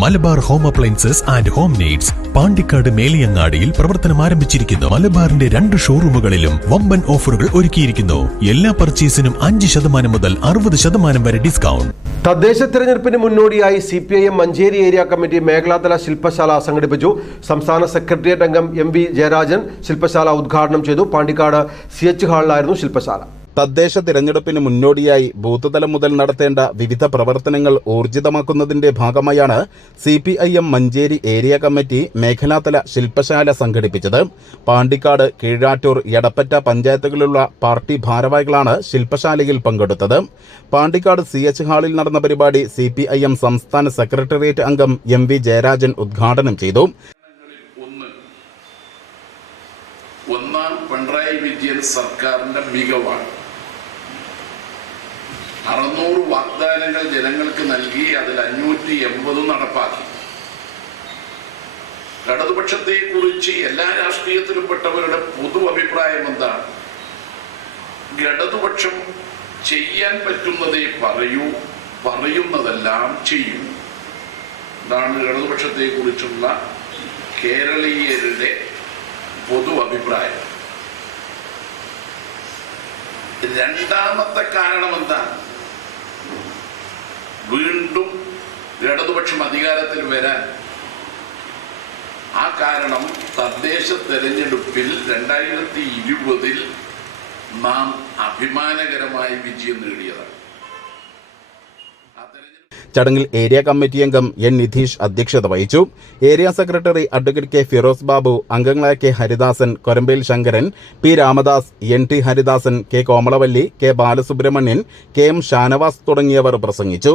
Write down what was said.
Malabar home appliances and home needs Pandikkad മേലിയങ്ങാടിയിൽ പ്രവർത്തനം ആരംഭിച്ചിരിക്കുന്നു. മലബാറിന്റെ രണ്ട് ഷോറൂമുകളിലും വമ്പൻ ഓഫറുകൾ ഒരുക്കിയിരിക്കുന്നു. എല്ലാ പർച്ചേസിനും അഞ്ച് ശതമാനം മുതൽ അറുപത് ശതമാനം വരെ ഡിസ്കൗണ്ട്. തദ്ദേശ തെരഞ്ഞെടുപ്പിന് മുന്നോടിയായി C P I M Manjeri area committee മേഖലാതല ശില്പശാല സംഘടിപ്പിച്ചു. സംസ്ഥാന സെക്രട്ടേറിയറ്റ് അംഗം എം വി ജയരാജൻ ശില്പശാല ഉദ്ഘാടനം ചെയ്തു. പാണ്ടിക്കാട് സി എച്ച് ഹാളിലായിരുന്നു ശില്പശാല. തദ്ദേശ തിരഞ്ഞെടുപ്പിന് മുന്നോടിയായി ബൂത്ത് തലം മുതൽ നടത്തേണ്ട വിവിധ പ്രവർത്തനങ്ങൾ ഊർജിതമാക്കുന്നതിന്റെ ഭാഗമായാണ് C P I M Manjeri area committee മേഖലാതല ശില്പശാല സംഘടിപ്പിച്ചത്. പാണ്ടിക്കാട് കീഴാറ്റൂർ എടപ്പറ്റ പഞ്ചായത്തുകളിലുള്ള പാർട്ടി ഭാരവാഹികളാണ് ശില്പശാലയിൽ പങ്കെടുത്തത്. പാണ്ടിക്കാട് സി എച്ച് ഹാളിൽ നടന്ന പരിപാടി സി പി ഐ എം സംസ്ഥാന സെക്രട്ടേറിയറ്റ് അംഗം എം വി ജയരാജൻ ഉദ്ഘാടനം ചെയ്തു. ഒന്നാം പിണറായി വിജയൻ സർക്കാരിന്റെ മികവാണ്. അറുന്നൂറ് വാഗ്ദാനങ്ങൾ ജനങ്ങൾക്ക് നൽകി അതിൽ അഞ്ഞൂറ്റി എൺപതും നടപ്പാക്കി. ഇടതുപക്ഷത്തെ കുറിച്ച് എല്ലാ രാഷ്ട്രീയത്തിലും പെട്ടവരുടെ പൊതു അഭിപ്രായം എന്താണ്? ഇടതുപക്ഷം ചെയ്യാൻ പറ്റുന്നതേ പറയൂ പറയുന്നതെല്ലാം ചെയ്യൂ. ഇതാണ് ഇടതുപക്ഷത്തെ കുറിച്ചുള്ള കേരളീയരുടെ പൊതു അഭിപ്രായം. രണ്ടാമത്തെ കാരണം എന്താണ്? വീണ്ടും ഇടതുപക്ഷം അധികാരത്തിൽ വരാൻ ആ കാരണം തദ്ദേശ തെരഞ്ഞെടുപ്പിൽ രണ്ടായിരത്തി ഇരുപതിൽ നാം അഭിമാനകരമായി വിജയം നേടിയതാണ്. ചടങ്ങിൽ ഏരിയ കമ്മിറ്റി അംഗം എൻ നിധീഷ് അധ്യക്ഷത വഹിച്ചു. Area secretary advocate K Firoz Babu അംഗങ്ങളായ K Haridasan Korambel Sankaran P Ramadas N T Haridasan K Komalavalli K Balasubramanian K M Shanavas തുടങ്ങിയവർ പ്രസംഗിച്ചു.